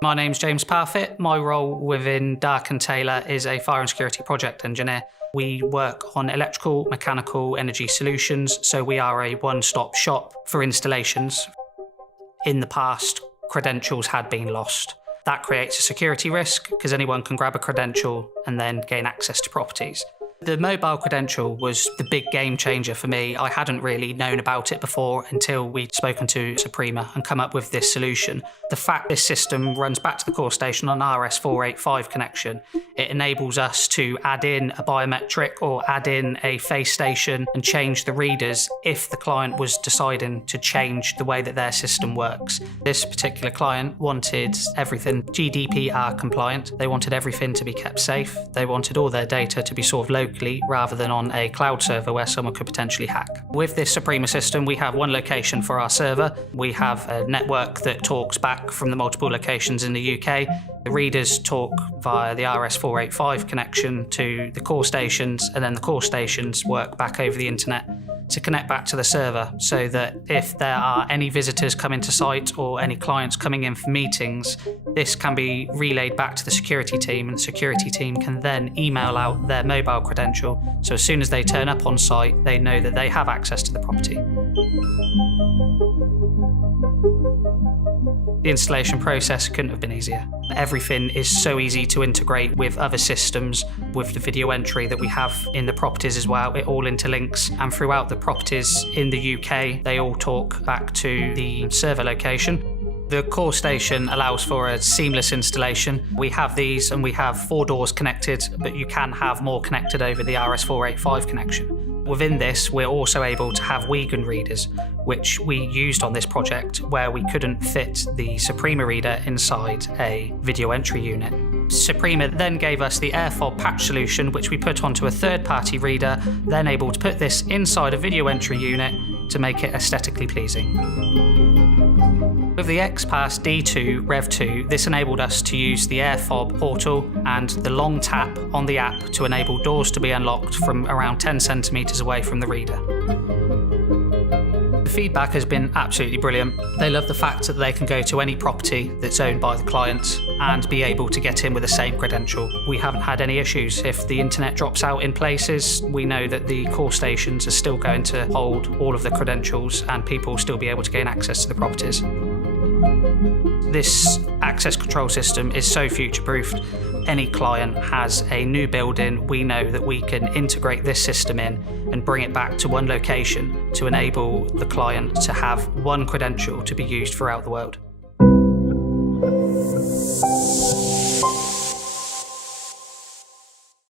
My name's James Parfitt. My role within Dark & Taylor is a fire and security project engineer. We work on electrical, mechanical, energy solutions, so we are a one-stop shop for installations. In the past, credentials had been lost. That creates a security risk because anyone can grab a credential and then gain access to properties. The mobile credential was the big game changer for me. I hadn't really known about it before until we'd spoken to Suprema and come up with this solution. The fact this system runs back to the core station on RS485 connection, it enables us to add in a biometric or add in a face station and change the readers if the client was deciding to change the way that their system works. This particular client wanted everything GDPR compliant. They wanted everything to be kept safe. They wanted all their data to be stored locally rather than on a cloud server where someone could potentially hack. With this Suprema system, we have one location for our server. We have a network that talks back from the multiple locations in the UK. The readers talk via the RS485 connection to the core stations, and then the core stations work back over the internet to connect back to the server, so that if there are any visitors coming to site or any clients coming in for meetings, this can be relayed back to the security team, and the security team can then email out their mobile credential, so as soon as they turn up on site, they know that they have access to the property. The installation process couldn't have been easier. Everything is so easy to integrate with other systems, with the video entry that we have in the properties as well. It all interlinks, and throughout the properties in the UK, they all talk back to the server location. The core station allows for a seamless installation. We have these, and we have 4 doors connected, but you can have more connected over the RS485 connection. Within this, we're also able to have Wiegand readers, which we used on this project where we couldn't fit the Suprema reader inside a video entry unit. Suprema then gave us the air fob patch solution, which we put onto a third-party reader, then able to put this inside a video entry unit to make it aesthetically pleasing. With the XPass D2 Rev2, this enabled us to use the air fob portal and the long tap on the app to enable doors to be unlocked from around 10 centimetres away from the reader. The feedback has been absolutely brilliant. They love the fact that they can go to any property that's owned by the client and be able to get in with the same credential. We haven't had any issues. If the internet drops out in places, we know that the core stations are still going to hold all of the credentials and people will still be able to gain access to the properties. This access control system is so future-proofed. Any client has a new building, we know that we can integrate this system in and bring it back to one location to enable the client to have one credential to be used throughout the world.